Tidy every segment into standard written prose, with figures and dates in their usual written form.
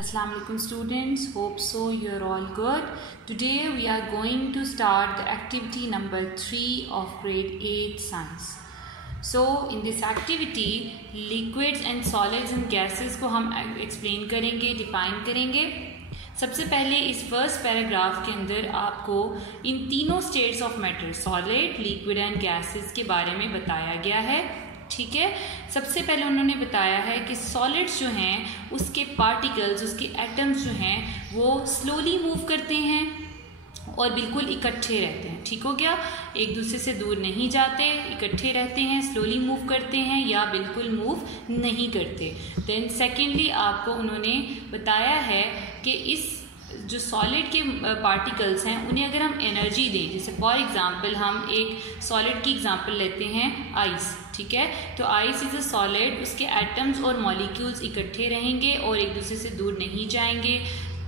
Assalamu alaikum students, hope so you're all good. Today we are going to start the activity number 3 of grade 8 science. So in this activity liquids and solids and gases को हम explain करेंगे, define करेंगे. सबसे पहले इस first paragraph के अंदर आपको इन तीनों states of matter solid, liquid and gases के बारे में बताया गया है. ठीक है, सबसे पहले उन्होंने बताया है कि सॉलिड्स जो हैं उसके पार्टिकल्स, उसके एटम्स जो हैं वो स्लोली मूव करते हैं और बिल्कुल इकट्ठे रहते हैं. ठीक हो गया, एक दूसरे से दूर नहीं जाते, इकट्ठे रहते हैं, स्लोली मूव करते हैं या बिल्कुल मूव नहीं करते. देन सेकेंडली आपको उन्होंने बताया है कि इस जो सॉलिड के पार्टिकल्स हैं उन्हें अगर हम एनर्जी दें, जैसे फॉर एग्जांपल हम एक सॉलिड की एग्जांपल लेते हैं आइस. ठीक है, तो आइस इज अ सॉलिड, उसके एटम्स और मॉलिक्यूल्स इकट्ठे रहेंगे और एक दूसरे से दूर नहीं जाएंगे,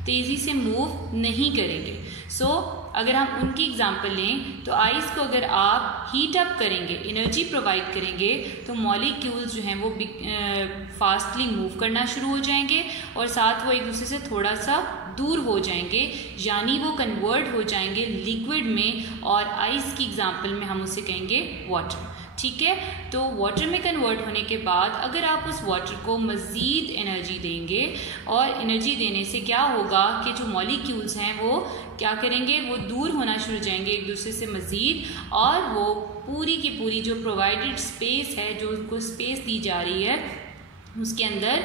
तेज़ी से मूव नहीं करेंगे. सो अगर हम उनकी एग्जांपल लें तो आइस को अगर आप हीट अप करेंगे, एनर्जी प्रोवाइड करेंगे, तो मॉलिक्यूल्स जो हैं वो फास्टली मूव करना शुरू हो जाएंगे और साथ वो एक दूसरे से थोड़ा सा दूर हो जाएंगे, यानी वो कन्वर्ट हो जाएंगे लिक्विड में. और आइस की एग्जांपल में हम उसे कहेंगे वाटर. ठीक है, तो वाटर में कन्वर्ट होने के बाद अगर आप उस वाटर को मज़ीद एनर्जी देंगे और एनर्जी देने से क्या होगा कि जो मॉलिक्यूल्स हैं वो क्या करेंगे, वो दूर होना शुरू हो जाएंगे एक दूसरे से मज़ीद, और वो पूरी की पूरी जो प्रोवाइडेड स्पेस है, जो उनको स्पेस दी जा रही है, उसके अंदर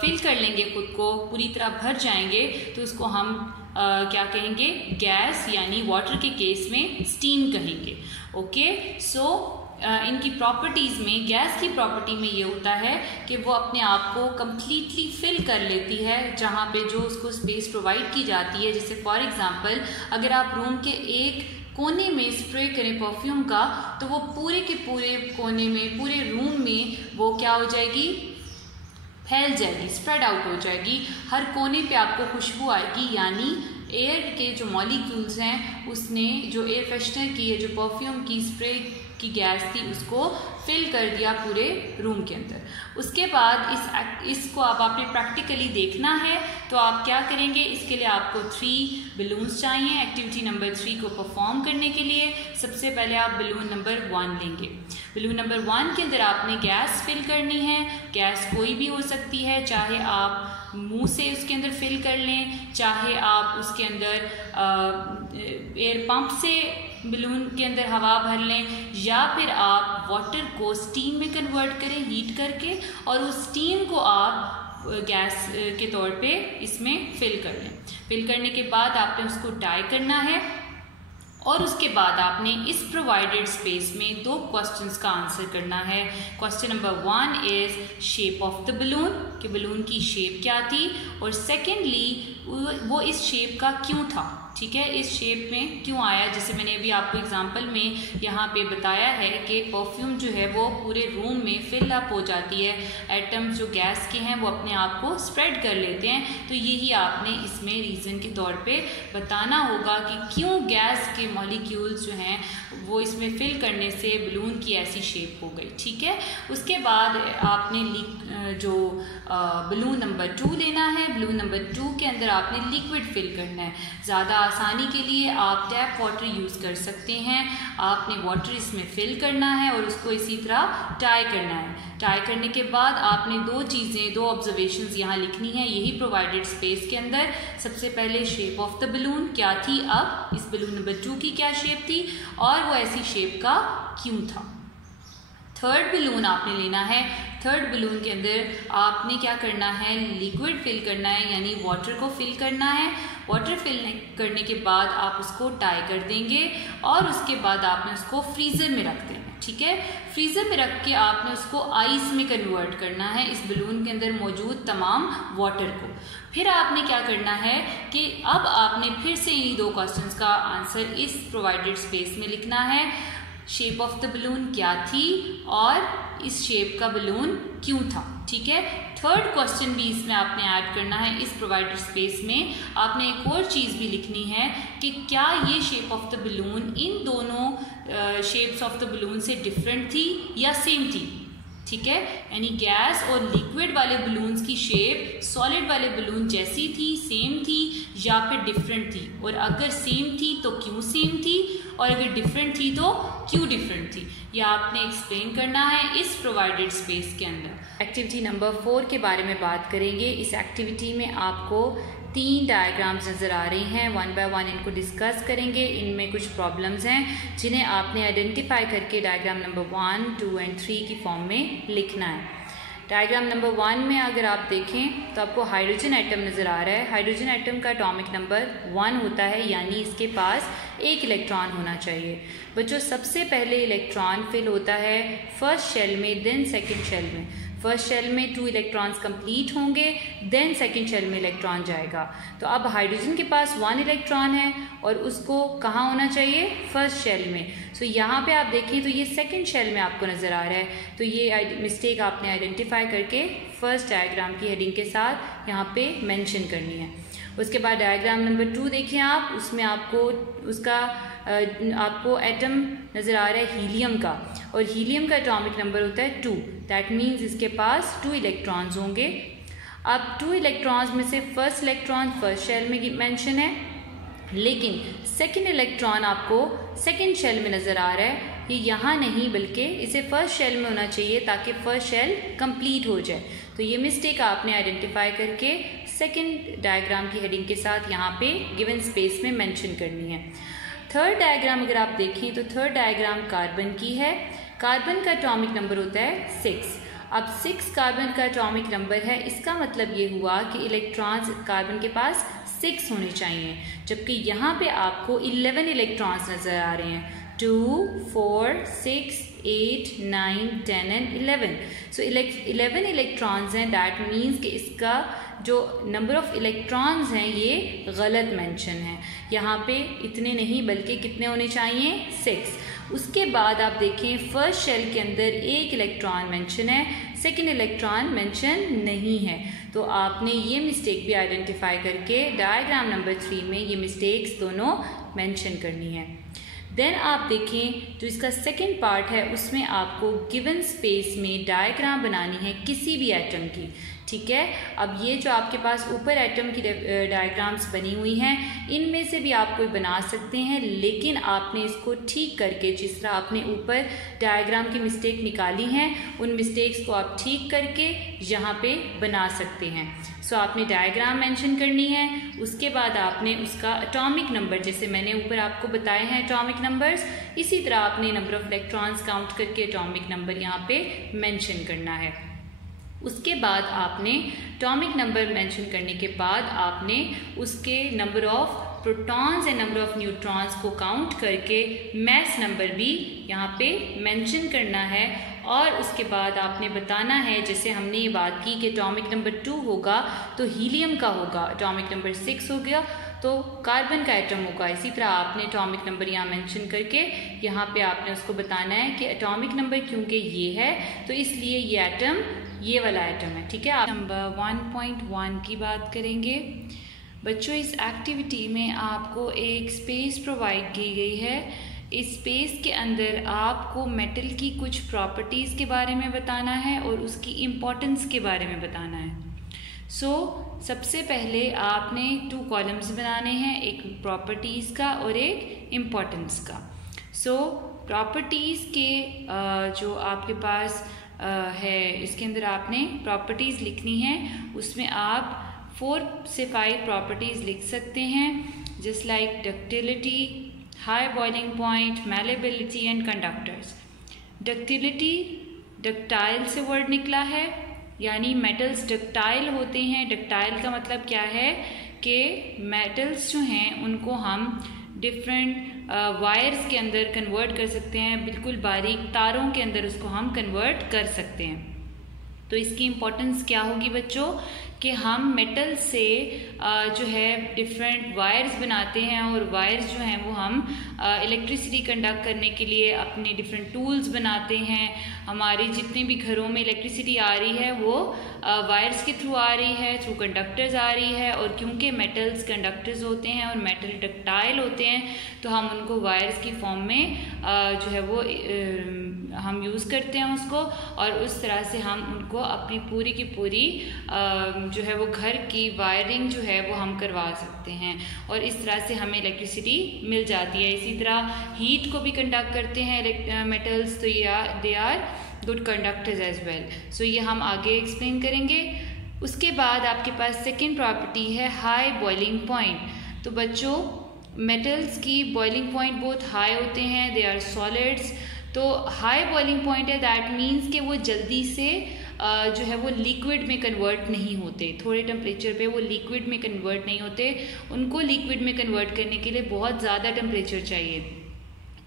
फिल कर लेंगे, खुद को पूरी तरह भर जाएंगे. तो उसको हम क्या कहेंगे, गैस, यानी वाटर के केस में स्टीम कहेंगे. ओके, सो इनकी प्रॉपर्टीज़ में, गैस की प्रॉपर्टी में ये होता है कि वो अपने आप को कम्प्लीटली फिल कर लेती है जहाँ पे जो उसको स्पेस प्रोवाइड की जाती है. जैसे फॉर एग्जांपल अगर आप रूम के एक कोने में स्प्रे करें परफ्यूम का, तो वो पूरे के पूरे कोने में, पूरे रूम में वो क्या हो जाएगी, फैल जाएगी, स्प्रेड आउट हो जाएगी. हर कोने पे आपको खुशबू आएगी, यानी एयर के जो मॉलिक्यूल्स हैं उसने जो एयर फ्रेशनर की है, जो परफ्यूम की स्प्रे की गैस थी, उसको फिल कर दिया पूरे रूम के अंदर. उसके बाद इसको अब आपने प्रैक्टिकली देखना है, तो आप क्या करेंगे, इसके लिए आपको 3 बलून्स चाहिए एक्टिविटी नंबर 3 को परफॉर्म करने के लिए. सबसे पहले आप बलून नंबर 1 लेंगे. बलून नंबर 1 के अंदर आपने गैस फिल करनी है. गैस कोई भी हो सकती है, चाहे आप मुंह से उसके अंदर फिल कर लें, चाहे आप उसके अंदर एयर पंप से बलून के अंदर हवा भर लें, या फिर आप वाटर को स्टीम में कन्वर्ट करें हीट करके, और उस स्टीम को आप गैस के तौर पे इसमें फिल कर लें. फिल करने के बाद आपने उसको टाई करना है और उसके बाद आपने इस प्रोवाइडेड स्पेस में 2 क्वेश्चंस का आंसर करना है. Question number 1 is shape of the balloon, कि बलून की शेप क्या थी, और सेकेंडली वो इस शेप का क्यों था. ठीक है, इस शेप में क्यों आया. जैसे मैंने अभी आपको एग्जांपल में यहाँ पे बताया है कि परफ्यूम जो है वो पूरे रूम में फिल अप हो जाती है, एटम्स जो गैस के हैं वो अपने आप को स्प्रेड कर लेते हैं. तो यही आपने इसमें रीज़न के तौर पे बताना होगा कि क्यों गैस के मॉलिक्यूल्स जो हैं वो इसमें फिल करने से बलून की ऐसी शेप हो गई. ठीक है, उसके बाद आपने जो बलून नंबर 2 लेना है. बलून नंबर 2 के अंदर आपने लिक्विड फिल करना है. ज़्यादा आसानी के लिए आप टैप वाटर यूज़ कर सकते हैं. आपने वाटर इसमें फिल करना है और उसको इसी तरह टाई करना है. टाई करने के बाद आपने 2 ऑब्जर्वेशंस यहाँ लिखनी है, यही प्रोवाइडेड स्पेस के अंदर. सबसे पहले शेप ऑफ द बलून क्या थी, अब इस बलून नंबर 2 की क्या शेप थी और वो ऐसी शेप का क्यों था. थर्ड बलून आपने लेना है. थर्ड बलून के अंदर आपने क्या करना है, लिक्विड फिल करना है, यानी वाटर को फिल करना है. वाटर फिल करने के बाद आप उसको टाई कर देंगे और उसके बाद आपने उसको फ्रीज़र में रख देना. ठीक है, फ्रीज़र में रख के आपने उसको आइस में कन्वर्ट करना है, इस बलून के अंदर मौजूद तमाम वाटर को. फिर आपने क्या करना है कि अब आपने फिर से इन 2 क्वेश्चंस का आंसर इस प्रोवाइडेड स्पेस में लिखना है. शेप ऑफ द बलून क्या थी और इस शेप का बलून क्यों था. ठीक है, थर्ड क्वेश्चन भी इसमें आपने ऐड करना है. इस प्रोवाइडेड स्पेस में आपने एक और चीज़ भी लिखनी है कि क्या ये शेप ऑफ द बलून इन दोनों शेप्स ऑफ द बलून से डिफरेंट थी या सेम थी. ठीक है, यानी गैस और लिक्विड वाले बलून्स की शेप सॉलिड वाले बलून जैसी थी, सेम थी या फिर डिफरेंट थी, और अगर सेम थी तो क्यों सेम थी, और अगर डिफरेंट थी तो क्यों डिफरेंट थी, यह आपने एक्सप्लेन करना है इस प्रोवाइडेड स्पेस के अंदर। एक्टिविटी नंबर 4 के बारे में बात करेंगे। इस एक्टिविटी में आपको 3 डायग्राम्स नज़र आ रही हैं, 1 बाय 1 इनको डिस्कस करेंगे। इनमें कुछ प्रॉब्लम्स हैं जिन्हें आपने आइडेंटिफाई करके डायग्राम नंबर 1, 2 एंड 3 की फॉर्म में लिखना है। डायग्राम नंबर 1 में अगर आप देखें तो आपको हाइड्रोजन एटम नज़र आ रहा है। हाइड्रोजन एटम का एटॉमिक नंबर 1 होता है, यानी इसके पास 1 इलेक्ट्रॉन होना चाहिए। बच्चों, सबसे पहले इलेक्ट्रॉन फिल होता है फर्स्ट शेल में, देन सेकेंड शेल में। फर्स्ट शेल में 2 इलेक्ट्रॉन्स कंप्लीट होंगे, देन सेकेंड शेल में इलेक्ट्रॉन जाएगा। तो अब हाइड्रोजन के पास 1 इलेक्ट्रॉन है और उसको कहाँ होना चाहिए, फर्स्ट शेल में। सो यहाँ पे आप देखें तो ये सेकेंड शेल में आपको नज़र आ रहा है, तो ये मिस्टेक आपने आइडेंटिफाई करके फर्स्ट डायग्राम की हेडिंग के साथ यहाँ पे मेंशन करनी है। उसके बाद डायग्राम नंबर 2 देखें आप, उसमें आपको एटम नज़र आ रहा है हीलियम का, और हीलियम का एटॉमिक नंबर होता है 2। दैट मीन्स इसके पास 2 इलेक्ट्रॉन्स होंगे। अब 2 इलेक्ट्रॉन्स में से फर्स्ट इलेक्ट्रॉन फर्स्ट शेल में मेंशन है, लेकिन सेकेंड इलेक्ट्रॉन आपको सेकेंड शेल में नज़र आ रहा है। ये यहाँ नहीं बल्कि इसे फर्स्ट शेल में होना चाहिए ताकि फर्स्ट शेल कंप्लीट हो जाए। तो ये मिस्टेक आपने आइडेंटिफाई करके सेकेंड डायग्राम की हेडिंग के साथ यहाँ पे गिवन स्पेस में मेंशन करनी है। थर्ड डायग्राम अगर आप देखें तो थर्ड डायग्राम कार्बन की है। कार्बन का एटॉमिक नंबर होता है 6। अब 6 कार्बन का एटॉमिक नंबर है, इसका मतलब ये हुआ कि इलेक्ट्रॉन्स कार्बन के पास 6 होने चाहिए, जबकि यहाँ पे आपको 11 इलेक्ट्रॉन्स नज़र आ रहे हैं, 2, 4, 6, 8, 9, 10 एंड 11। सो 11 इलेक्ट्रॉन्स हैं। दैट मीन्स कि इसका जो नंबर ऑफ इलेक्ट्रॉन्स हैं ये गलत मेंशन है। यहाँ पे इतने नहीं बल्कि कितने होने चाहिए, 6। उसके बाद आप देखें फर्स्ट शेल के अंदर 1 इलेक्ट्रॉन मेंशन है, सेकेंड इलेक्ट्रॉन मेंशन नहीं है। तो आपने ये मिस्टेक भी आइडेंटिफाई करके डायग्राम नंबर 3 में ये मिस्टेक्स दोनों मेंशन करनी है। देन आप देखें जो इसका सेकेंड पार्ट है उसमें आपको गिवन स्पेस में डायग्राम बनानी है किसी भी एटम की, ठीक है। अब ये जो आपके पास ऊपर एटम की डायग्राम्स बनी हुई हैं, इनमें से भी आप कोई बना सकते हैं, लेकिन आपने इसको ठीक करके, जिस तरह आपने ऊपर डायग्राम की मिस्टेक निकाली हैं उन मिस्टेक्स को आप ठीक करके यहाँ पे बना सकते हैं। सो आपने डायग्राम मेंशन करनी है, उसके बाद आपने उसका एटॉमिक नंबर, जैसे मैंने ऊपर आपको बताए हैं एटॉमिक नंबर्स, इसी तरह आपने नंबर ऑफ इलेक्ट्रॉन्स काउंट करके एटॉमिक नंबर यहाँ पे मेंशन करना है। उसके बाद आपने एटॉमिक नंबर मेंशन करने के बाद आपने उसके number of protons and number of neutrons को काउंट करके मैस नंबर भी यहाँ पे मेंशन करना है। और उसके बाद आपने बताना है, जैसे हमने ये बात की कि एटॉमिक नंबर 2 होगा तो हीलियम का होगा, एटॉमिक नंबर 6 हो गया तो कार्बन का एटम होगा। इसी तरह आपने एटॉमिक नंबर यहाँ मेंशन करके यहाँ पे आपने उसको बताना है कि एटॉमिक नंबर क्योंकि ये है तो इसलिए ये एटम ये वाला एटम है, ठीक है। आप नंबर 1.1 की बात करेंगे। बच्चों, इस एक्टिविटी में आपको एक स्पेस प्रोवाइड की गई है। इस स्पेस के अंदर आपको मेटल की कुछ प्रॉपर्टीज़ के बारे में बताना है और उसकी इम्पोर्टेंस के बारे में बताना है। सबसे पहले आपने 2 कॉलम्स बनाने हैं, एक प्रॉपर्टीज़ का और एक इम्पोर्टेंस का। प्रॉपर्टीज़ के जो आपके पास है, इसके अंदर आपने प्रॉपर्टीज़ लिखनी है। उसमें आप 4 से 5 प्रॉपर्टीज़ लिख सकते हैं, just like ductility, high boiling point, malleability and conductors. Ductility ductile से वर्ड निकला है, यानी मेटल्स डक्टाइल होते हैं। डक्टाइल का मतलब क्या है कि मेटल्स जो हैं उनको हम डिफरेंट वायर्स के अंदर कन्वर्ट कर सकते हैं, बिल्कुल बारीक तारों के अंदर उसको हम कन्वर्ट कर सकते हैं। तो इसकी इम्पोर्टेंस क्या होगी बच्चों कि हम मेटल से जो है डिफरेंट वायर्स बनाते हैं और वायर्स जो हैं वो हम इलेक्ट्रिसिटी कंडक्ट करने के लिए अपने डिफरेंट टूल्स बनाते हैं। हमारी जितने भी घरों में इलेक्ट्रिसिटी आ रही है वो वायर्स के थ्रू आ रही है, थ्रू कंडक्टर्स आ रही है। और क्योंकि मेटल्स कंडक्टर्स होते हैं और मेटल डक्टाइल होते हैं तो हम उनको वायर्स की फॉर्म में जो है वो हम यूज़ करते हैं उसको, और उस तरह से हम उनको अपनी पूरी की पूरी जो है वो घर की वायरिंग जो है वो हम करवा सकते हैं, और इस तरह से हमें इलेक्ट्रिसिटी मिल जाती है। इसी तरह हीट को भी कंडक्ट करते हैं मेटल्स, तो they are good conductors as well. So ये हम आगे एक्सप्लेन करेंगे। उसके बाद आपके पास सेकेंड प्रॉपर्टी है हाई बॉइलिंग पॉइंट। तो बच्चों, मेटल्स की बॉइलिंग पॉइंट बहुत हाई होते हैं, दे आर सॉलिड्स। तो हाई बॉइलिंग पॉइंट है, दैट मीन्स कि वो जल्दी से जो है वो लिक्विड में कन्वर्ट नहीं होते। थोड़े टेम्परेचर पे वो लिक्विड में कन्वर्ट नहीं होते, उनको लिक्विड में कन्वर्ट करने के लिए बहुत ज़्यादा टेम्परेचर चाहिए।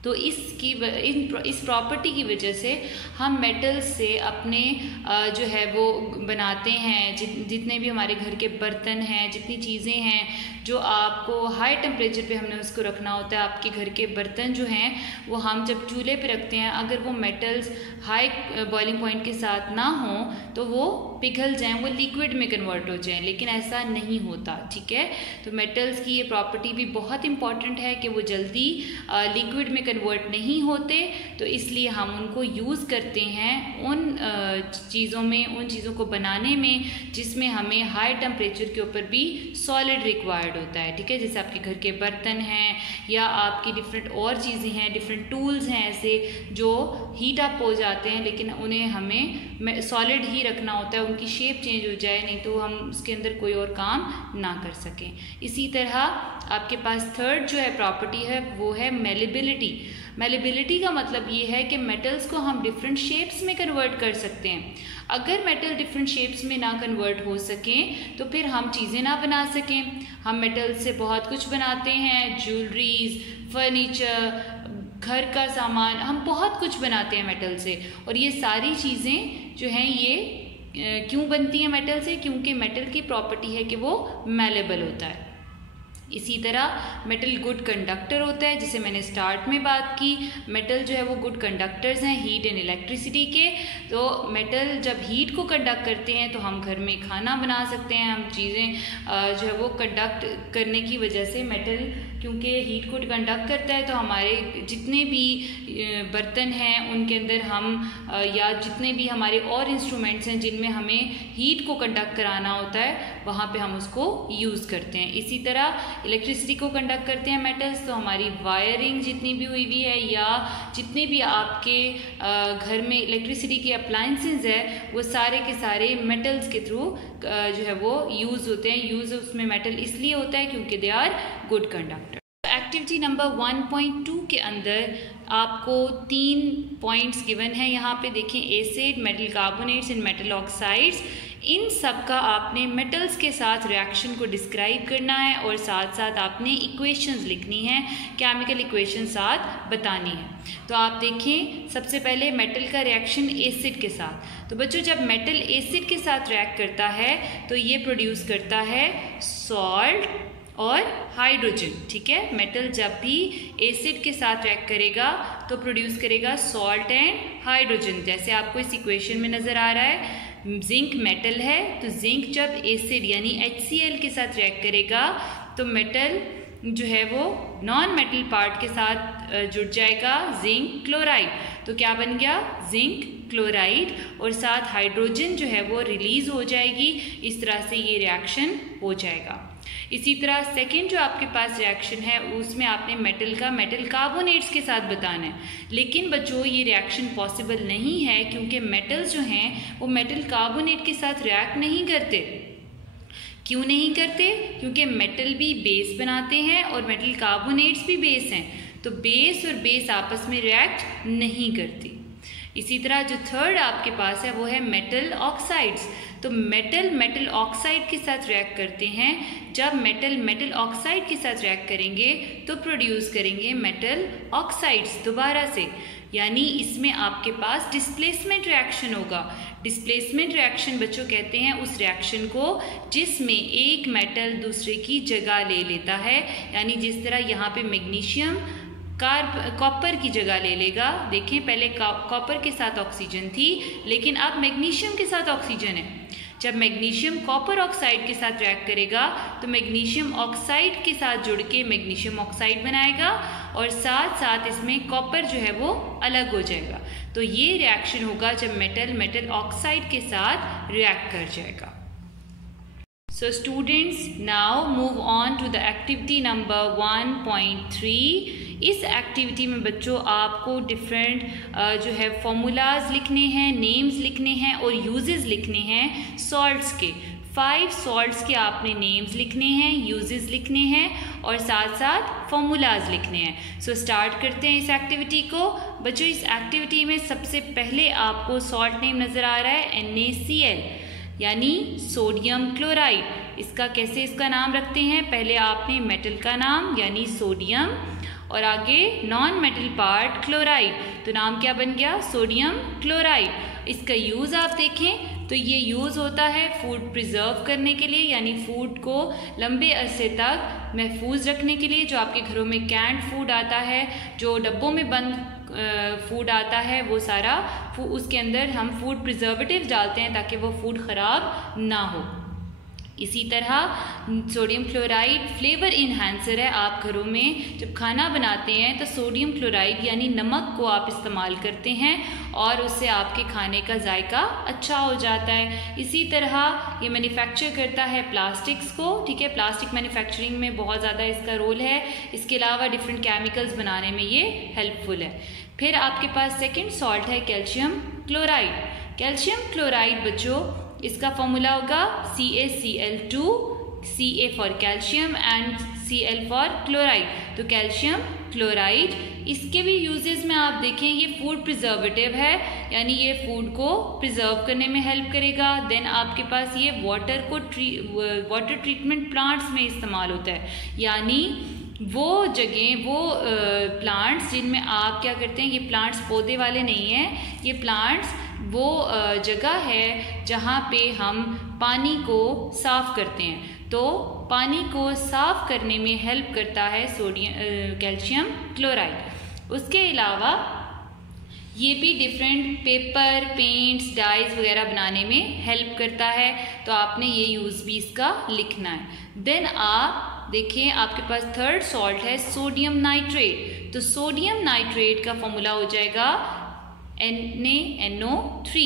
तो इस प्रॉपर्टी की वजह से हम मेटल्स से अपने जो है वो बनाते हैं, जितने भी हमारे घर के बर्तन हैं, जितनी चीज़ें हैं जो आपको हाई टेम्परेचर पे हमने उसको रखना होता है। आपके घर के बर्तन जो हैं वो हम जब चूल्हे पे रखते हैं, अगर वो मेटल्स हाई बॉइलिंग पॉइंट के साथ ना हों तो वो पिघल जाएं, वो लिक्विड में कन्वर्ट हो जाएं, लेकिन ऐसा नहीं होता। ठीक है, तो मेटल्स की ये प्रॉपर्टी भी बहुत इंपॉर्टेंट है कि वो जल्दी लिक्विड में कन्वर्ट नहीं होते, तो इसलिए हम उनको यूज़ करते हैं उन चीज़ों में, उन चीज़ों को बनाने में जिसमें हमें हाई टेम्परेचर के ऊपर भी सॉलिड रिक्वायर्ड होता है। ठीक है, जैसे आपके घर के बर्तन हैं या आपकी डिफरेंट और चीज़ें हैं, डिफरेंट टूल्स हैं ऐसे जो हीट अप हो जाते हैं, लेकिन उन्हें हमें सॉलिड ही रखना होता है, उनकी शेप चेंज हो जाए नहीं तो हम उसके अंदर कोई और काम ना कर सकें। इसी तरह आपके पास थर्ड जो है प्रॉपर्टी है वो है मेलेबिलिटी। मेलेबिलिटी का मतलब ये है कि मेटल्स को हम डिफरेंट शेप्स में कन्वर्ट कर सकते हैं। अगर मेटल डिफरेंट शेप्स में ना कन्वर्ट हो सकें तो फिर हम चीज़ें ना बना सकें। हम मेटल से बहुत कुछ बनाते हैं, ज्वेलरीज, फर्नीचर, घर का सामान, हम बहुत कुछ बनाते हैं मेटल से। और ये सारी चीज़ें जो हैं ये क्यों बनती हैं मेटल से? क्योंकि मेटल की प्रॉपर्टी है कि वो मैलेबल होता है। इसी तरह मेटल गुड कंडक्टर होता है, जिसे मैंने स्टार्ट में बात की। मेटल जो है वो गुड कंडक्टर्स हैं हीट एंड इलेक्ट्रिसिटी के। तो मेटल जब हीट को कंडक्ट करते हैं तो हम घर में खाना बना सकते हैं, हम चीज़ें जो है वो कंडक्ट करने की वजह से मेटल क्योंकि हीट को कंडक्ट करता है तो हमारे जितने भी बर्तन हैं उनके अंदर हम या जितने भी हमारे और इंस्ट्रूमेंट्स हैं जिनमें हमें हीट को कंडक्ट कराना होता है वहाँ पे हम उसको यूज़ करते हैं। इसी तरह इलेक्ट्रिसिटी को कंडक्ट करते हैं मेटल्स, तो हमारी वायरिंग जितनी भी हुई हुई है या जितने भी आपके घर में इलेक्ट्रिसिटी के अप्लायंसेस है वो सारे के सारे मेटल्स के थ्रू जो है वो यूज़ होते हैं। यूज़ उसमें मेटल इसलिए होता है क्योंकि they are good conductor. Activity number 1.2 के अंदर आपको 3 पॉइंट्स गिवन है। यहाँ पे देखें, acid, metal carbonates and metal oxides, इन सब का आपने मेटल्स के साथ रिएक्शन को डिस्क्राइब करना है और साथ साथ आपने इक्वेशंस लिखनी है, केमिकल इक्वेशन साथ बतानी है। तो आप देखें, सबसे पहले मेटल का रिएक्शन एसिड के साथ। तो बच्चों, जब मेटल एसिड के साथ रिएक्ट करता है तो ये प्रोड्यूस करता है सॉल्ट और हाइड्रोजन। ठीक है, मेटल जब भी एसिड के साथ रिएक्ट करेगा तो प्रोड्यूस करेगा सॉल्ट एंड हाइड्रोजन। जैसे आपको इस इक्वेशन में नज़र आ रहा है, जिंक मेटल है तो जिंक जब एसिड यानी HCl के साथ रिएक्ट करेगा तो मेटल जो है वो नॉन मेटल पार्ट के साथ जुड़ जाएगा, जिंक क्लोराइड। तो क्या बन गया? जिंक क्लोराइड, और साथ हाइड्रोजन जो है वो रिलीज हो जाएगी। इस तरह से ये रिएक्शन हो जाएगा। इसी तरह सेकेंड जो आपके पास रिएक्शन है उसमें आपने मेटल का मेटल कार्बोनेट्स के साथ बताना है। लेकिन बच्चों, ये रिएक्शन पॉसिबल नहीं है क्योंकि मेटल्स जो हैं वो मेटल कार्बोनेट के साथ रिएक्ट नहीं करते। क्यों नहीं करते? क्योंकि मेटल भी बेस बनाते हैं और मेटल कार्बोनेट्स भी बेस हैं, तो बेस और बेस आपस में रिएक्ट नहीं करती। इसी तरह जो थर्ड आपके पास है वो है मेटल ऑक्साइड्स। तो मेटल मेटल ऑक्साइड के साथ रिएक्ट करते हैं। जब मेटल मेटल ऑक्साइड के साथ रिएक्ट करेंगे तो प्रोड्यूस करेंगे मेटल ऑक्साइड्स दोबारा से, यानी इसमें आपके पास डिस्प्लेसमेंट रिएक्शन होगा। डिस्प्लेसमेंट रिएक्शन बच्चों कहते हैं उस रिएक्शन को जिसमें एक मेटल दूसरे की जगह ले लेता है, यानी जिस तरह यहाँ पे मैग्नीशियम कॉपर की जगह ले लेगा। देखें, पहले कॉपर के साथ ऑक्सीजन थी लेकिन अब मैग्नीशियम के साथ ऑक्सीजन है। जब मैग्नीशियम कॉपर ऑक्साइड के साथ रिएक्ट करेगा तो मैग्नीशियम ऑक्साइड के साथ जुड़ के मैग्नीशियम ऑक्साइड बनाएगा और साथ साथ इसमें कॉपर जो है वो अलग हो जाएगा। तो ये रिएक्शन होगा जब मेटल ऑक्साइड के साथ रिएक्ट कर जाएगा। So students, now move on to the activity number 1.3. इस एक्टिविटी में बच्चों आपको डिफरेंट जो है फॉर्मूलाज लिखने हैं, नेम्स लिखने हैं और यूजेस लिखने हैं सॉल्ट्स के। 5 सॉल्ट्स के आपने नेम्स लिखने हैं, यूजेस लिखने हैं और साथ साथ फॉर्मूलाज लिखने हैं। सो स्टार्ट करते हैं इस एक्टिविटी को। बच्चों इस एक्टिविटी में सबसे पहले आपको सॉल्ट नेम नज़र आ रहा है NaCl यानी सोडियम क्लोराइड। इसका नाम रखते हैं। पहले आपने मेटल का नाम यानी सोडियम और आगे नॉन मेटल पार्ट क्लोराइड, तो नाम क्या बन गया? Sodium chloride. इसका यूज़ आप देखें तो ये यूज़ होता है फूड प्रिजर्व करने के लिए, यानी फूड को लंबे अरसे तक महफूज रखने के लिए। जो आपके घरों में कैंड फूड आता है, जो डब्बों में बंद फूड आता है, वो सारा उसके अंदर हम फूड प्रिजर्वेटिव डालते हैं ताकि वो फूड ख़राब ना हो। इसी तरह सोडियम क्लोराइड फ्लेवर इन्हांसर है। आप घरों में जब खाना बनाते हैं तो सोडियम क्लोराइड यानी नमक को आप इस्तेमाल करते हैं और उससे आपके खाने का जायका अच्छा हो जाता है। इसी तरह ये मैन्युफैक्चर करता है प्लास्टिक्स को, ठीक है। प्लास्टिक मैन्युफैक्चरिंग में बहुत ज़्यादा इसका रोल है। इसके अलावा डिफरेंट केमिकल्स बनाने में ये हेल्पफुल है। फिर आपके पास सेकेंड सॉल्ट है कैल्शियम क्लोराइड। कैल्शियम क्लोराइड बच्चों इसका फॉर्मूला होगा CaCl2, Ca for calcium and Cl for chloride. तो कैल्शियम क्लोराइड, इसके भी यूजेस में आप देखें ये फूड प्रिजर्वेटिव है, यानी ये फूड को प्रिजर्व करने में हेल्प करेगा। देन आपके पास ये वाटर ट्रीटमेंट प्लांट्स में इस्तेमाल होता है, यानी वो जगह प्लांट्स जिनमें आप क्या करते हैं, ये प्लांट्स पौधे वाले नहीं हैं, ये प्लांट्स वो जगह है जहाँ पे हम पानी को साफ़ करते हैं। तो पानी को साफ़ करने में हेल्प करता है कैल्शियम क्लोराइड। उसके अलावा ये भी डिफरेंट पेपर, पेंट्स, डाइज वगैरह बनाने में हेल्प करता है। तो आपने ये यूज़ भी इसका लिखना है। देन आप देखिए आपके पास थर्ड सॉल्ट है सोडियम नाइट्रेट। तो सोडियम नाइट्रेट का फॉर्मूला हो जाएगा NaNO3।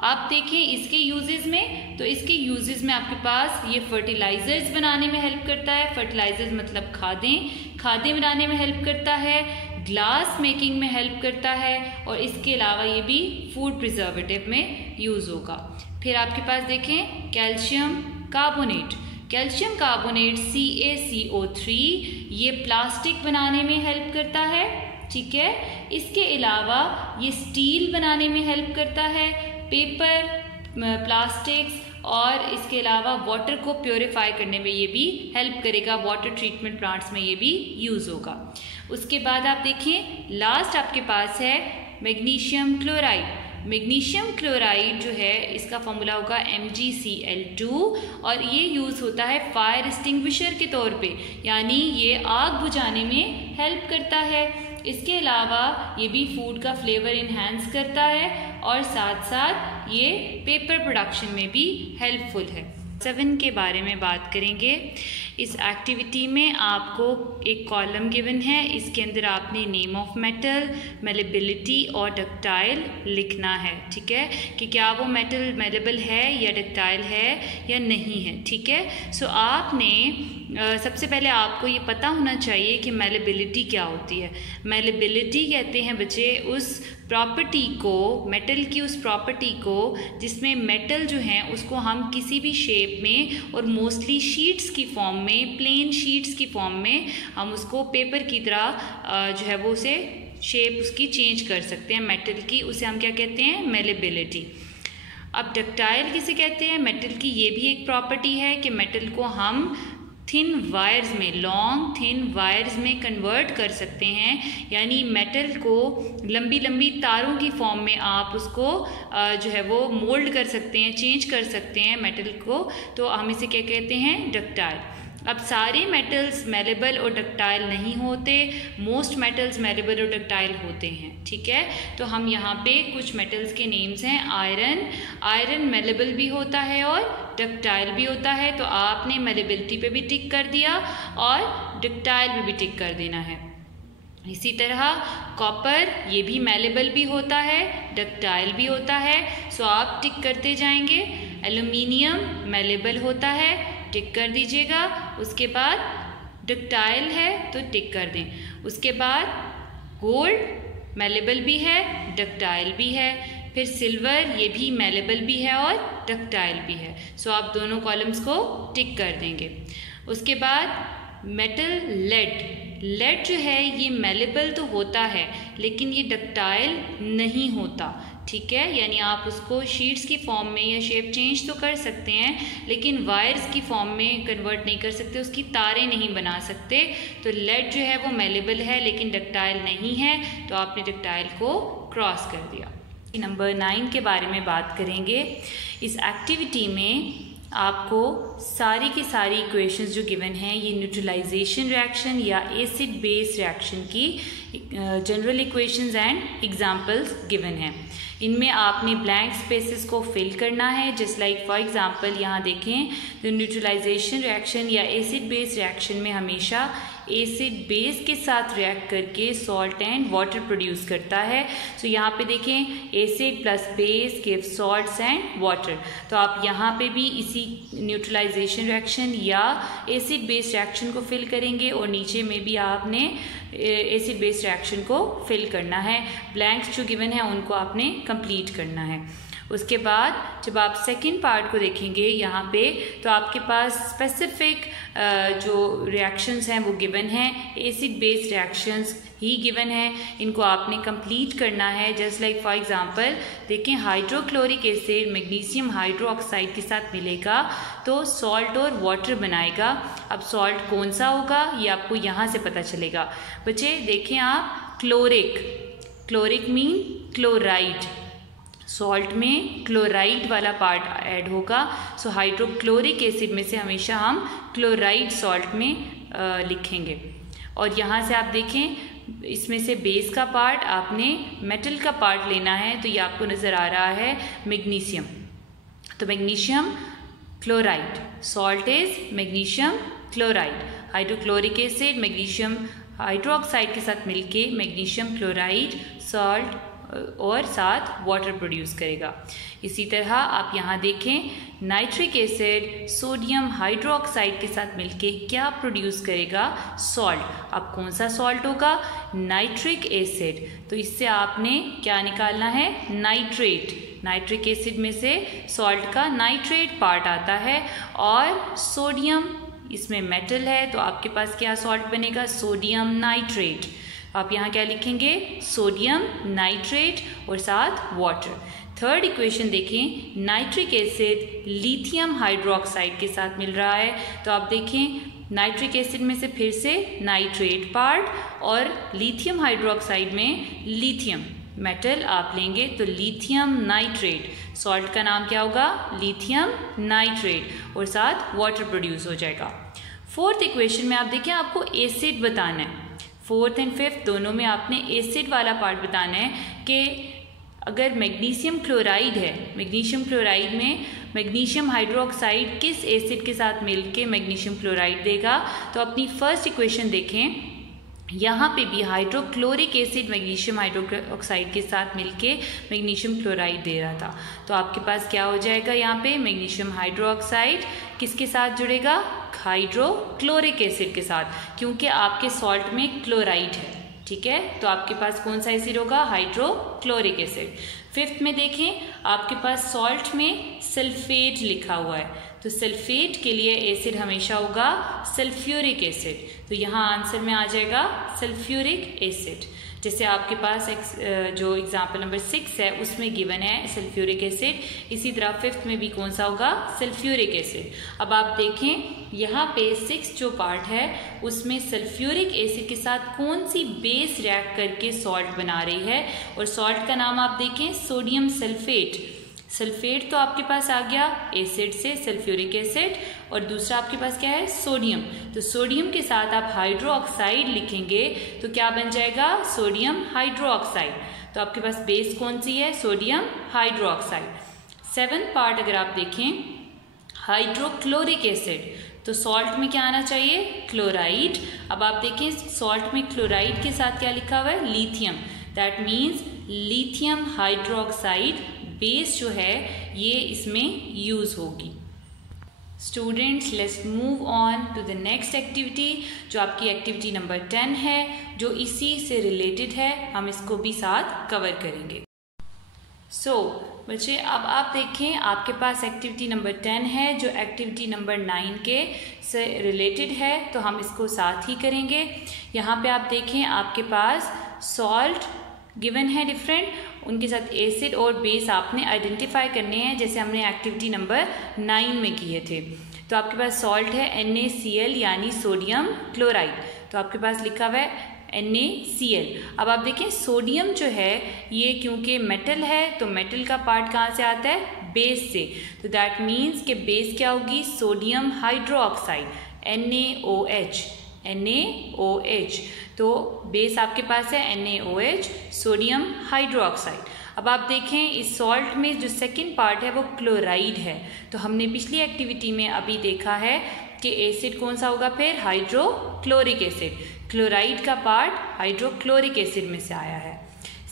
आप देखें इसके यूजेस में, तो इसके यूजेस में आपके पास ये फर्टिलाइजर्स बनाने में हेल्प करता है। फर्टिलाइजर्स मतलब खादें बनाने में हेल्प करता है, ग्लास मेकिंग में हेल्प करता है और इसके अलावा ये भी फूड प्रिजर्वेटिव में यूज़ होगा। फिर आपके पास देखें calcium carbonate. Calcium carbonate CaCO3 ये प्लास्टिक बनाने में हेल्प करता है, ठीक है। इसके अलावा ये स्टील बनाने में हेल्प करता है, पेपर, प्लास्टिक्स, और इसके अलावा वाटर को प्योरीफाई करने में ये भी हेल्प करेगा। वाटर ट्रीटमेंट प्लांट्स में ये भी यूज़ होगा। उसके बाद आप देखें लास्ट आपके पास है मैग्नीशियम क्लोराइड। मैग्नीशियम क्लोराइड जो है इसका फॉर्मूला होगा MgCl2 और ये यूज़ होता है फायर एक्सटिंग्विशर के तौर पे, यानी ये आग बुझाने में हेल्प करता है। इसके अलावा ये भी फूड का फ्लेवर इन्हांस करता है और साथ साथ ये पेपर प्रोडक्शन में भी हेल्पफुल है। 7 के बारे में बात करेंगे। इस एक्टिविटी में आपको एक कॉलम गिवन है, इसके अंदर आपने नेम ऑफ मेटल, मेलेबिलिटी और डक्टाइल लिखना है, ठीक है, कि क्या वो मेटल मेलेबल है या डक्टाइल है या नहीं है, ठीक है। सो आपने सबसे पहले आपको ये पता होना चाहिए कि मेलेबिलिटी क्या होती है। मेलेबिलिटी कहते हैं बच्चे उस प्रॉपर्टी को, मेटल की उस प्रॉपर्टी को जिसमें मेटल जो है उसको हम किसी भी शेप में और मोस्टली शीट्स की फॉर्म में, प्लेन शीट्स की फॉर्म में हम उसको पेपर की तरह जो है वो उसे शेप उसकी चेंज कर सकते हैं मेटल की, उसे हम क्या कहते हैं, मेलेबिलिटी। अब डक्टाइल किसे कहते हैं? मेटल की ये भी एक प्रॉपर्टी है कि मेटल को हम थिन वायर्स में, लॉन्ग थिन वायर्स में कन्वर्ट कर सकते हैं, यानी मेटल को लंबी लंबी तारों की फॉर्म में आप उसको जो है वो मोल्ड कर सकते हैं, चेंज कर सकते हैं मेटल को, तो हम इसे क्या कहते हैं, डक्टाइल। अब सारे मेटल्स मेलेबल और डक्टाइल नहीं होते, मोस्ट मेटल्स मेलेबल और डक्टाइल होते हैं, ठीक है। तो हम यहाँ पे कुछ मेटल्स के नेम्स हैं। आयरन मेलेबल भी होता है और डक्टाइल भी होता है, तो आपने मेलेबिलिटी पे भी टिक कर दिया और डक्टाइल पे भी टिक कर देना है। इसी तरह कॉपर, ये भी मेलेबल भी होता है, डक्टाइल भी होता है, सो आप टिक करते जाएंगे। एल्यूमिनियम मेलेबल होता है, टिक कर दीजिएगा। उसके बाद डक्टाइल है तो टिक कर दें। उसके बाद गोल्ड मेलेबल भी है, डक्टाइल भी है। फिर सिल्वर, ये भी मेलेबल भी है और डक्टाइल भी है, सो आप दोनों कॉलम्स को टिक कर देंगे। उसके बाद मेटल, लेड जो है ये मेलेबल तो होता है लेकिन ये डक्टाइल नहीं होता, ठीक है। यानी आप उसको शीट्स की फॉर्म में या शेप चेंज तो कर सकते हैं लेकिन वायर्स की फॉर्म में कन्वर्ट नहीं कर सकते, उसकी तारें नहीं बना सकते। तो लेड जो है वो मेलेबल है लेकिन डक्टाइल नहीं है, तो आपने डक्टाइल को क्रॉस कर दिया। नंबर 9 के बारे में बात करेंगे। इस एक्टिविटी में आपको सारी की सारी इक्वेशंस जो गिवन हैं ये न्यूट्रलाइजेशन रिएक्शन या एसिड बेस रिएक्शन की general equations and examples given हैं। इनमें आपने ब्लैंक स्पेसेस को फिल करना है। जस्ट लाइक फॉर एग्जांपल यहाँ देखें, तो न्यूट्रलाइजेशन रिएक्शन या एसिड बेस रिएक्शन में हमेशा एसिड बेस के साथ रिएक्ट करके सॉल्ट एंड वाटर प्रोड्यूस करता है। तो यहाँ पे देखें acid plus base give salts and water, तो आप यहाँ पे भी इसी न्यूट्रलाइजेशन रिएक्शन या एसिड बेस रिएक्शन को फिल करेंगे और नीचे में भी आपने एसिड बेस रिएक्शन को फिल करना है। ब्लैंक्स जो गिवन है उनको आपने कंप्लीट करना है। उसके बाद जब आप सेकंड पार्ट को देखेंगे यहाँ पे, तो आपके पास स्पेसिफिक जो रिएक्शंस हैं वो गिवन हैं, एसिड बेस रिएक्शंस ही गिवन है, इनको आपने कंप्लीट करना है। जस्ट लाइक फॉर एग्जांपल देखें, हाइड्रोक्लोरिक एसिड मैग्नीशियम हाइड्रोक्साइड के साथ मिलेगा तो सॉल्ट और वाटर बनाएगा। अब सॉल्ट कौन सा होगा ये आपको यहाँ से पता चलेगा। बच्चे देखें आप, क्लोरिक मीन क्लोराइड, सॉल्ट में क्लोराइड वाला पार्ट ऐड होगा, सो हाइड्रोक्लोरिक एसिड में से हमेशा हम क्लोराइड सॉल्ट में लिखेंगे। और यहाँ से आप देखें इसमें से बेस का पार्ट आपने मेटल का पार्ट लेना है, तो ये आपको नज़र आ रहा है मैग्नीशियम, तो magnesium chloride, salt is magnesium chloride. Hydrochloric acid magnesium hydroxide के साथ मिलके मैग्नीशियम क्लोराइड सॉल्ट और साथ वाटर प्रोड्यूस करेगा। इसी तरह आप यहाँ देखें, नाइट्रिक एसिड सोडियम हाइड्रोक्साइड के साथ मिलके क्या प्रोड्यूस करेगा, सॉल्ट। अब कौन सा सॉल्ट होगा, नाइट्रिक एसिड, तो इससे आपने क्या निकालना है, नाइट्रेट। नाइट्रिक एसिड में से सॉल्ट का नाइट्रेट पार्ट आता है और सोडियम इसमें मेटल है, तो आपके पास क्या सॉल्ट बनेगा, सोडियम नाइट्रेट। आप यहाँ क्या लिखेंगे, सोडियम नाइट्रेट और साथ वाटर। थर्ड इक्वेशन देखें, नाइट्रिक एसिड लिथियम हाइड्रोक्साइड के साथ मिल रहा है, तो आप देखें नाइट्रिक एसिड में से फिर से नाइट्रेट पार्ट और लिथियम हाइड्रोक्साइड में लिथियम मेटल आप लेंगे तो लिथियम नाइट्रेट, सॉल्ट का नाम क्या होगा, लिथियम नाइट्रेट और साथ वाटर प्रोड्यूस हो जाएगा। फोर्थ इक्वेशन में आप देखिए आपको एसिड बताना है, फोर्थ एंड फिफ्थ दोनों में आपने एसिड वाला पार्ट बताना है कि अगर मैग्नीशियम क्लोराइड है, मैग्नीशियम क्लोराइड में मैग्नीशियम हाइड्रोक्साइड किस एसिड के साथ मिलके मैग्नीशियम क्लोराइड देगा। तो अपनी फर्स्ट इक्वेशन देखें, यहाँ पे भी हाइड्रोक्लोरिक एसिड मैग्नीशियम हाइड्रोक्साइड के साथ मिलके मैग्नीशियम क्लोराइड दे रहा था, तो आपके पास क्या हो जाएगा, यहाँ पे मैग्नीशियम हाइड्रोक्साइड किसके साथ जुड़ेगा, हाइड्रोक्लोरिक एसिड के साथ, क्योंकि आपके सॉल्ट में क्लोराइड है, ठीक है। तो आपके पास कौन सा एसिड होगा, हाइड्रोक्लोरिक एसिड। फिफ्थ में देखें, आपके पास सॉल्ट में सल्फेट लिखा हुआ है, तो सल्फेट के लिए एसिड हमेशा होगा सल्फ्यूरिक एसिड, तो यहाँ आंसर में आ जाएगा सल्फ्यूरिक एसिड। जैसे आपके पास जो एग्जाम्पल नंबर 6 है उसमें गिवन है सल्फ्यूरिक एसिड, इसी तरह फिफ्थ में भी कौन सा होगा, सल्फ्यूरिक एसिड। अब आप देखें यहाँ पे 6 जो पार्ट है उसमें सल्फ्यूरिक एसिड के साथ कौन सी बेस रिएक्ट करके सॉल्ट बना रही है, और सॉल्ट का नाम आप देखें सोडियम सल्फेट। सल्फेट तो आपके पास आ गया एसिड से सल्फ्यूरिक एसिड, और दूसरा आपके पास क्या है, सोडियम, तो सोडियम के साथ आप हाइड्रोक्साइड लिखेंगे तो क्या बन जाएगा, सोडियम हाइड्रोक्साइड। तो आपके पास बेस कौन सी है, सोडियम हाइड्रोक्साइड। सेवंथ पार्ट अगर आप देखें, हाइड्रोक्लोरिक एसिड, तो सॉल्ट में क्या आना चाहिए, क्लोराइड। अब आप देखें सॉल्ट में क्लोराइड के साथ क्या लिखा हुआ है, lithium. That means lithium hydroxide base जो है ये इसमें यूज होगी। Students let's move on to the next activity, जो आपकी एक्टिविटी नंबर 10 है, जो इसी से रिलेटेड है। हम इसको भी साथ कवर करेंगे। बच्चे अब आप देखें आपके पास एक्टिविटी नंबर 10 है जो एक्टिविटी नंबर 9 के से रिलेटेड है, तो हम इसको साथ ही करेंगे। यहाँ पे आप देखें आपके पास सॉल्ट गिवन है डिफरेंट, उनके साथ एसिड और बेस आपने आइडेंटिफाई करने हैं, जैसे हमने एक्टिविटी नंबर 9 में किए थे। तो आपके पास सॉल्ट है NaCl यानी सोडियम क्लोराइड, तो आपके पास लिखा हुआ है NaCl। अब आप देखें सोडियम जो है ये क्योंकि मेटल है तो मेटल का पार्ट कहाँ से आता है, बेस से। तो दैट मीन्स कि बेस क्या होगी, सोडियम हाइड्रोक्साइड NaOH। तो बेस आपके पास है NaOH सोडियम हाइड्रोक्साइड। अब आप देखें इस सॉल्ट में जो सेकंड पार्ट है वो क्लोराइड है। तो हमने पिछली एक्टिविटी में अभी देखा है कि एसिड कौन सा होगा, फिर हाइड्रोक्लोरिक एसिड। क्लोराइड का पार्ट हाइड्रोक्लोरिक एसिड में से आया है।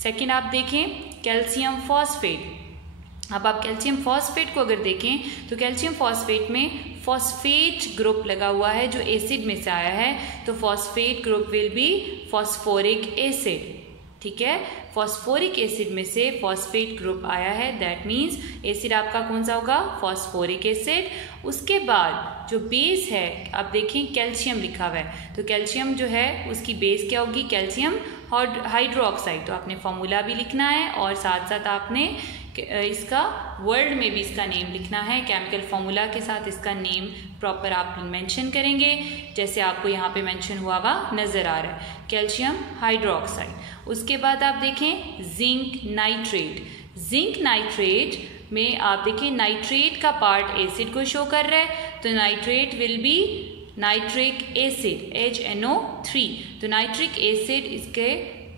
सेकंड आप देखें कैल्शियम फॉस्फेट। अब आप कैल्शियम फॉस्फेट को अगर देखें तो कैल्शियम फॉस्फेट में फॉस्फेट ग्रुप लगा हुआ है जो एसिड में से आया है, तो phosphate group will be phosphoric acid. ठीक है, फॉस्फोरिक एसिड में से फॉस्फेट ग्रुप आया है, दैट मीन्स एसिड आपका कौन सा होगा, फॉस्फोरिक एसिड। उसके बाद जो बेस है आप देखें कैल्शियम लिखा हुआ है, तो कैल्शियम जो है उसकी बेस क्या होगी, कैल्शियम हाइड्रोक्साइड। तो आपने फॉर्मूला भी लिखना है और साथ साथ आपने इसका वर्ड में भी इसका नेम लिखना है, केमिकल फॉर्मूला के साथ इसका नेम प्रॉपर आप मेंशन करेंगे, जैसे आपको यहाँ पे मेंशन हुआ हुआ नज़र आ रहा है, कैल्शियम हाइड्रोक्साइड। उसके बाद आप देखें जिंक नाइट्रेट। जिंक नाइट्रेट में आप देखें नाइट्रेट का पार्ट एसिड को शो कर रहा है, तो nitrate will be nitric acid HNO3। तो नाइट्रिक एसिड इसके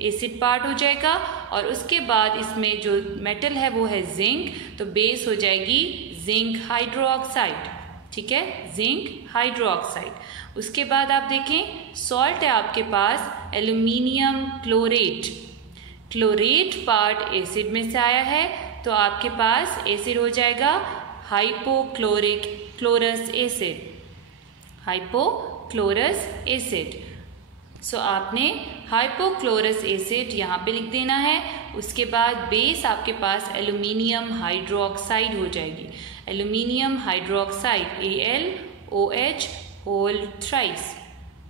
एसिड पार्ट हो जाएगा। और उसके बाद इसमें जो मेटल है वो है जिंक, तो बेस हो जाएगी जिंक हाइड्रोक्साइड। ठीक है, जिंक हाइड्रोक्साइड। उसके बाद आप देखें सॉल्ट है आपके पास aluminium chlorate. Chlorate part acid में से आया है, तो आपके पास एसिड हो जाएगा hypochloric chlorous acid, hypochlorous acid. So आपने हाइपोक्लोरस एसिड यहाँ पे लिख देना है। उसके बाद बेस आपके पास एल्यूमिनियम हाइड्रोक्साइड हो जाएगी, aluminium hydroxide AlOH whole thrice.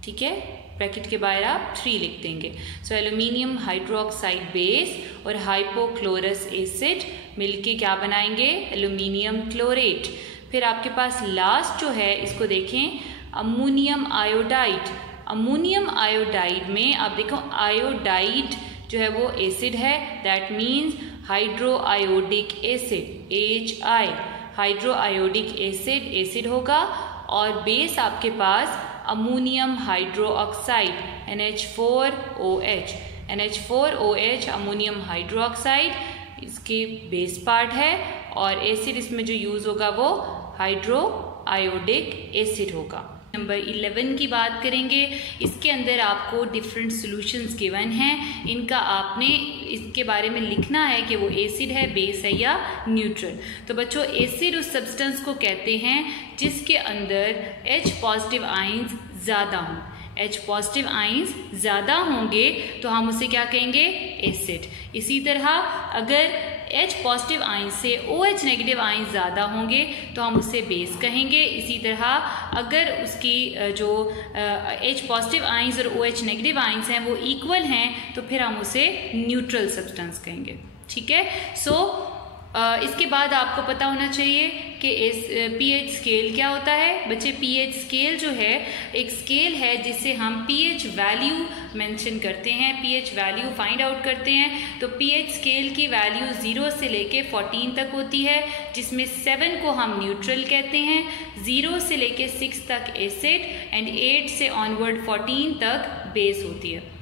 ठीक है, ब्रैकेट के बाहर आप 3 लिख देंगे। सो एल्यूमिनियम हाइड्रोक्साइड बेस और हाइपोक्लोरस एसिड मिलके क्या बनाएंगे, एल्यूमिनियम क्लोरेट। फिर आपके पास लास्ट जो है इसको देखें अमोनियम आयोडाइड। अमोनियम आयोडाइड में आप देखो आयोडाइड जो है वो एसिड है, that means hydro iodic acid HI। Hydro iodic acid acid होगा और बेस आपके पास ammonium hydroxide NH4OH। NH4OH ammonium hydroxide इसके बेस पार्ट है और एसिड इसमें जो यूज होगा वो हाइड्रो आयोडिक एसिड होगा। नंबर 11 की बात करेंगे। इसके अंदर आपको डिफरेंट सॉल्यूशंस गिवन हैं, इनका आपने इसके बारे में लिखना है कि वो एसिड है, बेस है या न्यूट्रल। तो बच्चों एसिड उस सब्सटेंस को कहते हैं जिसके अंदर H पॉजिटिव आयंस ज़्यादा हों। H पॉजिटिव आयंस ज़्यादा होंगे तो हम उसे क्या कहेंगे, एसिड। इसी तरह अगर H पॉजिटिव आयंस से OH नेगेटिव आयंस ज़्यादा होंगे तो हम उसे बेस कहेंगे। इसी तरह अगर उसकी जो H पॉजिटिव आयंस और OH नेगेटिव आयंस हैं वो इक्वल हैं तो फिर हम उसे न्यूट्रल सब्सटेंस कहेंगे। ठीक है, इसके बाद आपको पता होना चाहिए कि pH स्केल क्या होता है। बच्चे pH स्केल जो है एक स्केल है जिससे हम pH वैल्यू मेंशन करते हैं, pH वैल्यू फाइंड आउट करते हैं। तो pH स्केल की वैल्यू 0 से लेके 14 तक होती है, जिसमें 7 को हम न्यूट्रल कहते हैं, 0 से लेके 6 तक एसिड एंड 8 से ऑनवर्ड 14 तक बेस होती है।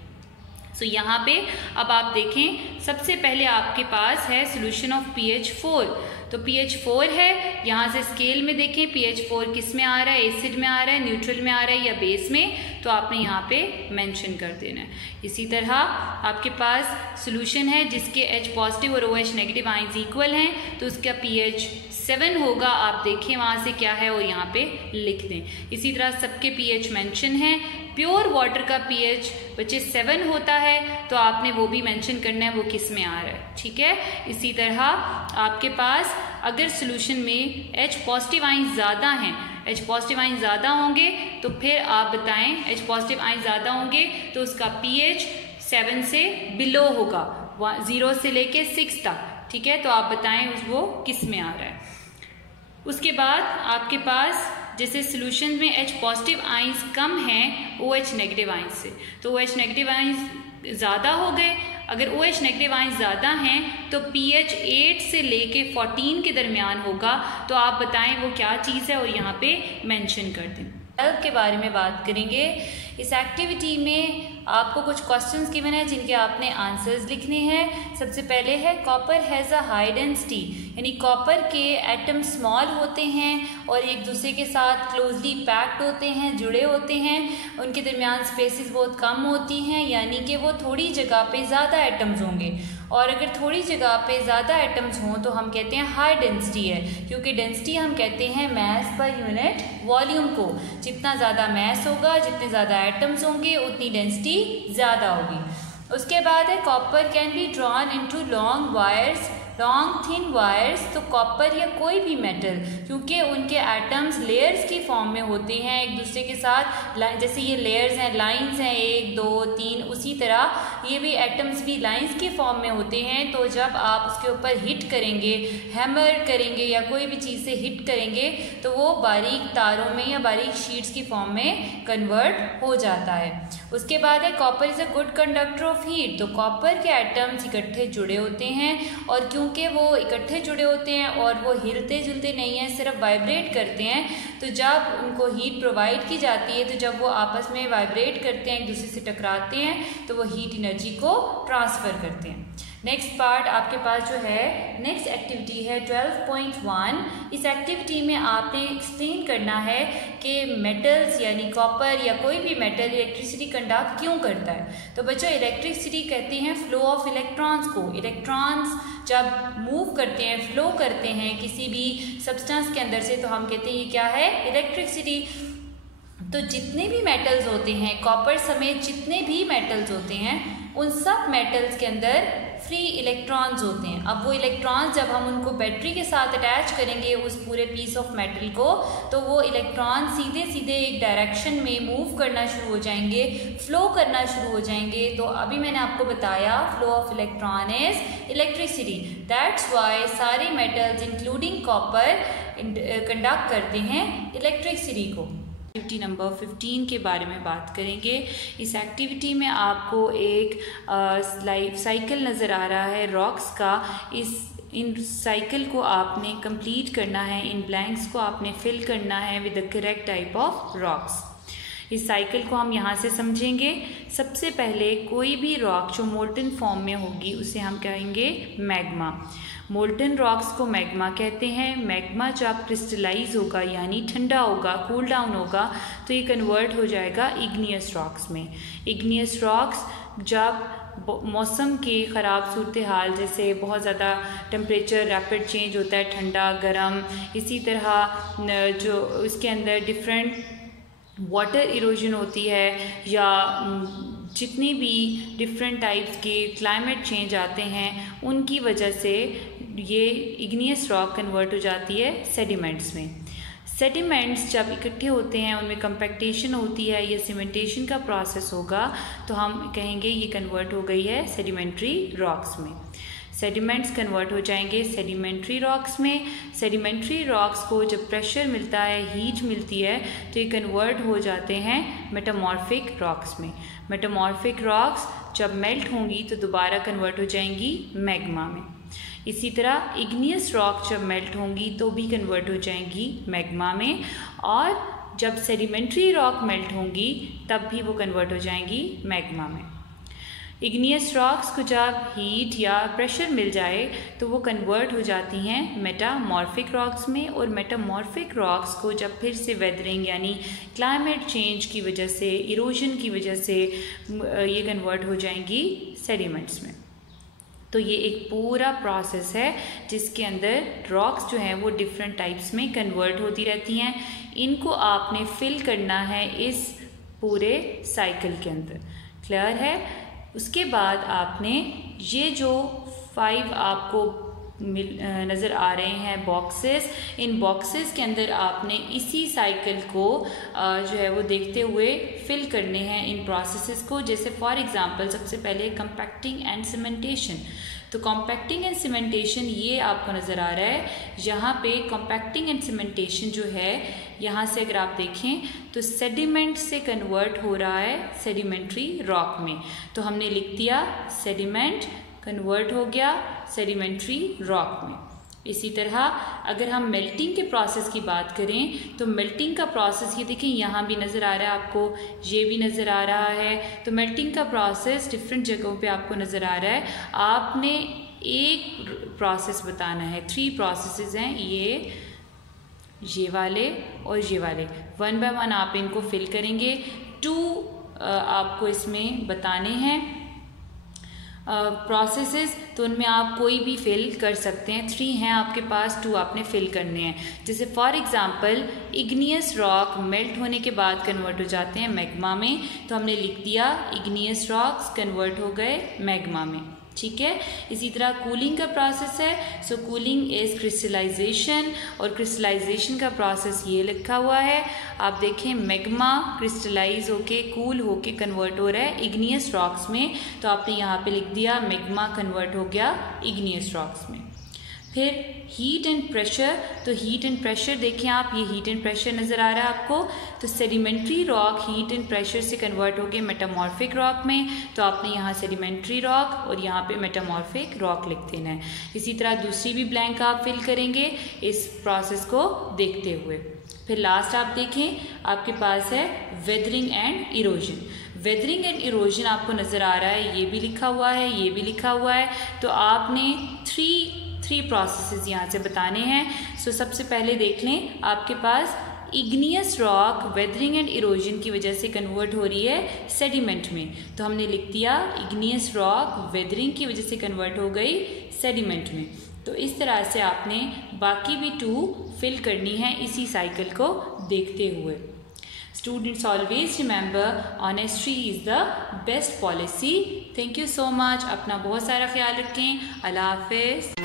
सो यहाँ पे अब आप देखें सबसे पहले आपके पास है सोल्यूशन ऑफ pH 4। तो pH 4 है। यहाँ से स्केल में देखें pH 4 किस में आ रहा है, एसिड में आ रहा है, न्यूट्रल में आ रहा है या बेस में, तो आपने यहाँ पे मेंशन कर देना है। इसी तरह आपके पास सॉल्यूशन है जिसके H पॉजिटिव और OH नेगेटिव आयंस इक्वल हैं, तो उसका pH 7 होगा। आप देखें वहाँ से क्या है और यहाँ पे लिख दें। इसी तरह सबके pH मेंशन है। प्योर वाटर का pH बच्चे 7 होता है, तो आपने वो भी मेंशन करना है वो किस में आ रहा है, ठीक है। इसी तरह आपके पास अगर सॉल्यूशन में H पॉजिटिव आयंस ज़्यादा हैं, H पॉजिटिव आयंस ज़्यादा होंगे तो फिर आप बताएं, H पॉजिटिव आयंस ज़्यादा होंगे तो उसका pH 7 से बिलो होगा, 0 से लेके 6 तक, ठीक है। तो आप बताएं वो किस में आ रहा है। उसके बाद आपके पास जैसे सॉल्यूशन में H पॉजिटिव आयंस कम हैं OH नेगेटिव आयंस से, तो OH नेगेटिव आयंस ज़्यादा हो गए। अगर OH नेगेटिव आयंस ज़्यादा हैं तो pH 8 से लेके 14 के दरमियान होगा, तो आप बताएं वो क्या चीज़ है और यहाँ पे मेंशन कर दें। हेल्प के बारे में बात करेंगे। इस एक्टिविटी में आपको कुछ क्वेश्चंस गिवन है जिनके आपने आंसर्स लिखने हैं। सबसे पहले है copper has a high density, यानी कॉपर के एटम स्मॉल होते हैं और एक दूसरे के साथ क्लोजली पैक्ड होते हैं, जुड़े होते हैं, उनके दरमियान स्पेसेस बहुत कम होती हैं, यानी कि वो थोड़ी जगह पे ज़्यादा एटम्स होंगे। और अगर थोड़ी जगह पे ज़्यादा एटम्स हों तो हम कहते हैं हाई डेंसिटी है, क्योंकि डेंसिटी हम कहते हैं मैस पर यूनिट वॉल्यूम को। जितना ज़्यादा मैस होगा, जितने ज़्यादा एटम्स होंगे, उतनी डेंसिटी ज़्यादा होगी। उसके बाद है copper can be drawn into long wires, long thin wires. तो कॉपर या कोई भी मेटल, क्योंकि उनके एटम्स लेयर्स की फॉर्म में होते हैं एक दूसरे के साथ, जैसे ये लेयर्स हैं, लाइंस हैं 1 2 3, उसी तरह ये भी एटम्स भी लाइंस की फॉर्म में होते हैं। तो जब आप उसके ऊपर हिट करेंगे, हैमर करेंगे या कोई भी चीज़ से हिट करेंगे तो वो बारीक तारों में या बारीक शीट्स की फॉर्म में कन्वर्ट हो जाता है। उसके बाद है copper is a good conductor of heat. तो कॉपर के एटम्स इकट्ठे जुड़े होते हैं, और क्योंकि वो इकट्ठे जुड़े होते हैं और वो हिलते जुलते नहीं हैं, सिर्फ वाइब्रेट करते हैं, तो जब उनको हीट प्रोवाइड की जाती है तो जब वो आपस में वाइब्रेट करते हैं, एक दूसरे से टकराते हैं, तो वो हीट एनर्जी को ट्रांसफ़र करते हैं। नेक्स्ट पार्ट आपके पास जो है, नेक्स्ट एक्टिविटी है 12.1। इस एक्टिविटी में आपने एक्सप्लेन करना है कि मेटल्स यानी कॉपर या कोई भी मेटल इलेक्ट्रिसिटी कंडक्ट क्यों करता है। तो बच्चों, इलेक्ट्रिसिटी कहते हैं फ्लो ऑफ इलेक्ट्रॉन्स को। इलेक्ट्रॉन्स जब मूव करते हैं, फ्लो करते हैं किसी भी सब्सटेंस के अंदर से, तो हम कहते हैं ये क्या है, इलेक्ट्रिसिटी। तो जितने भी मेटल्स होते हैं, कॉपर समेत जितने भी मेटल्स होते हैं, उन सब मेटल्स के अंदर फ्री इलेक्ट्रॉन्स होते हैं। अब वो इलेक्ट्रॉन्स जब हम उनको बैटरी के साथ अटैच करेंगे उस पूरे पीस ऑफ मेटल को, तो वो इलेक्ट्रॉन सीधे सीधे एक डायरेक्शन में मूव करना शुरू हो जाएंगे, फ्लो करना शुरू हो जाएंगे। तो अभी मैंने आपको बताया flow of electron is electricity. That's why सारे मेटल्स इंक्लूडिंग कॉपर कंडक्ट करते हैं इलेक्ट्रिसिटी को। एक्टिविटी नंबर 15 के बारे में बात करेंगे। इस एक्टिविटी में आपको एक लाइफ साइकिल नज़र आ रहा है रॉक्स का। इन साइकिल को आपने कंप्लीट करना है, इन ब्लैंक्स को आपने फिल करना है with the correct type of rocks. इस साइकिल को हम यहाँ से समझेंगे। सबसे पहले कोई भी रॉक जो मोल्टन फॉर्म में होगी उसे हम कहेंगे मैग्मा। मोल्टन रॉक्स को मैग्मा कहते हैं। मैग्मा जब क्रिस्टलाइज होगा यानी ठंडा होगा, कूल डाउन होगा, तो ये कन्वर्ट हो जाएगा इग्नियस रॉक्स में। इग्नियस रॉक्स जब मौसम के ख़राब सूरत हाल, जैसे बहुत ज़्यादा टेम्परेचर रैपिड चेंज होता है, ठंडा गर्म, इसी तरह जो इसके अंदर डिफरेंट वाटर इरोजन होती है या जितनी भी डिफरेंट टाइप्स के क्लाइमेट चेंज आते हैं, उनकी वजह से ये इग्नियस रॉक कन्वर्ट हो जाती है सेडिमेंट्स में। सेडिमेंट्स जब इकट्ठे होते हैं, उनमें कंपैक्टेशन होती है या सीमेंटेशन का प्रोसेस होगा, तो हम कहेंगे ये कन्वर्ट हो गई है सेडिमेंट्री रॉक्स में। सेडिमेंट्स कन्वर्ट हो जाएंगे सेडिमेंट्री रॉक्स में। सेडिमेंट्री रॉक्स को जब प्रेशर मिलता है, हीट मिलती है, तो ये कन्वर्ट हो जाते हैं मेटामॉर्फिक रॉक्स में। मेटामॉर्फिक रॉक्स जब मेल्ट होंगी तो दोबारा कन्वर्ट हो जाएंगी मैग्मा में। इसी तरह इग्नियस रॉक जब मेल्ट होंगी तो भी कन्वर्ट हो जाएंगी मैग्मा में, और जब सेडिमेंट्री रॉक मेल्ट होंगी तब भी वो कन्वर्ट हो जाएंगी मैग्मा में। इग्नियस रॉक्स को जब हीट या प्रेशर मिल जाए तो वो कन्वर्ट हो जाती हैं मेटामॉर्फिक रॉक्स में, और मेटामॉर्फिक रॉक्स को जब फिर से वेदरिंग यानी क्लाइमेट चेंज की वजह से, इरोजन की वजह से ये कन्वर्ट हो जाएंगी सेडिमेंट्स में। तो ये एक पूरा प्रोसेस है जिसके अंदर रॉक्स जो हैं वो डिफरेंट टाइप्स में कन्वर्ट होती रहती हैं। इनको आपने फिल करना है इस पूरे साइकिल के अंदर। क्लियर है? उसके बाद आपने ये जो 5 आपको नज़र आ रहे हैं बॉक्सेस, इन बॉक्सेस के अंदर आपने इसी साइकिल को जो है वो देखते हुए फिल करने हैं इन प्रोसेसेस को। जैसे फॉर एग्जांपल सबसे पहले कंपैक्टिंग एंड सीमेंटेशन। तो कॉम्पैक्टिंग एंड सीमेंटेशन ये आपको नज़र आ रहा है। यहाँ पे कॉम्पैक्टिंग एंड सीमेंटेशन जो है, यहाँ से अगर आप देखें तो सेडिमेंट से कन्वर्ट हो रहा है सेडिमेंट्री रॉक में। तो हमने लिख दिया सेडिमेंट कन्वर्ट हो गया सेडिमेंट्री रॉक में। इसी तरह अगर हम मेल्टिंग के प्रोसेस की बात करें तो मेल्टिंग का प्रोसेस ये देखें, यहाँ भी नज़र आ रहा है आपको, ये भी नज़र आ रहा है। तो मेल्टिंग का प्रोसेस डिफरेंट जगहों पे आपको नज़र आ रहा है। आपने एक प्रोसेस बताना है, 3 प्रोसेसेस हैं, ये वाले और ये वाले। 1 बाय 1 आप इनको फिल करेंगे। 2 आपको इसमें बताने हैं प्रोसेसेस, तो उनमें आप कोई भी फिल कर सकते हैं। 3 हैं आपके पास, 2 आपने फिल करने हैं। जैसे for example igneous rock melt होने के बाद कन्वर्ट हो जाते हैं मैग्मा में, तो हमने लिख दिया इग्नियस रॉक्स कन्वर्ट हो गए मैग्मा में। ठीक है। इसी तरह कूलिंग का प्रोसेस है। सो कूलिंग इज क्रिस्टलाइजेशन, और क्रिस्टलाइजेशन का प्रोसेस ये लिखा हुआ है। आप देखें मैग्मा क्रिस्टलाइज होके कूल होके कन्वर्ट हो रहा है इग्नियस रॉक्स में, तो आपने यहाँ पे लिख दिया मैग्मा कन्वर्ट हो गया इग्नियस रॉक्स में। फिर हीट एंड प्रेशर। तो हीट एंड प्रेशर देखें आप, ये हीट एंड प्रेशर नज़र आ रहा है आपको। तो sedimentary rock heat and pressure से कन्वर्ट हो गए मेटामॉर्फिक रॉक में, तो आपने यहाँ सेडिमेंट्री रॉक और यहाँ पे मेटामॉर्फिक रॉक लिख देना है। इसी तरह दूसरी भी ब्लैंक आप फिल करेंगे इस प्रोसेस को देखते हुए। फिर लास्ट आप देखें, आपके पास है weathering and erosion. Weathering and erosion आपको नज़र आ रहा है, ये भी लिखा हुआ है, ये भी लिखा हुआ है। तो आपने 3 प्रोसेसेस यहाँ से बताने हैं। सो सबसे पहले देख लें, आपके पास igneous rock weathering and erosion की वजह से कन्वर्ट हो रही है सेडिमेंट में, तो हमने लिख दिया इग्नियस रॉक वेदरिंग की वजह से कन्वर्ट हो गई सेडिमेंट में। तो इस तरह से आपने बाकी भी 2 फिल करनी है इसी साइकिल को देखते हुए। Students always remember honesty is the best policy. Thank you so much. अपना बहुत सारा ख्याल रखें। अल्लाह हाफिज़।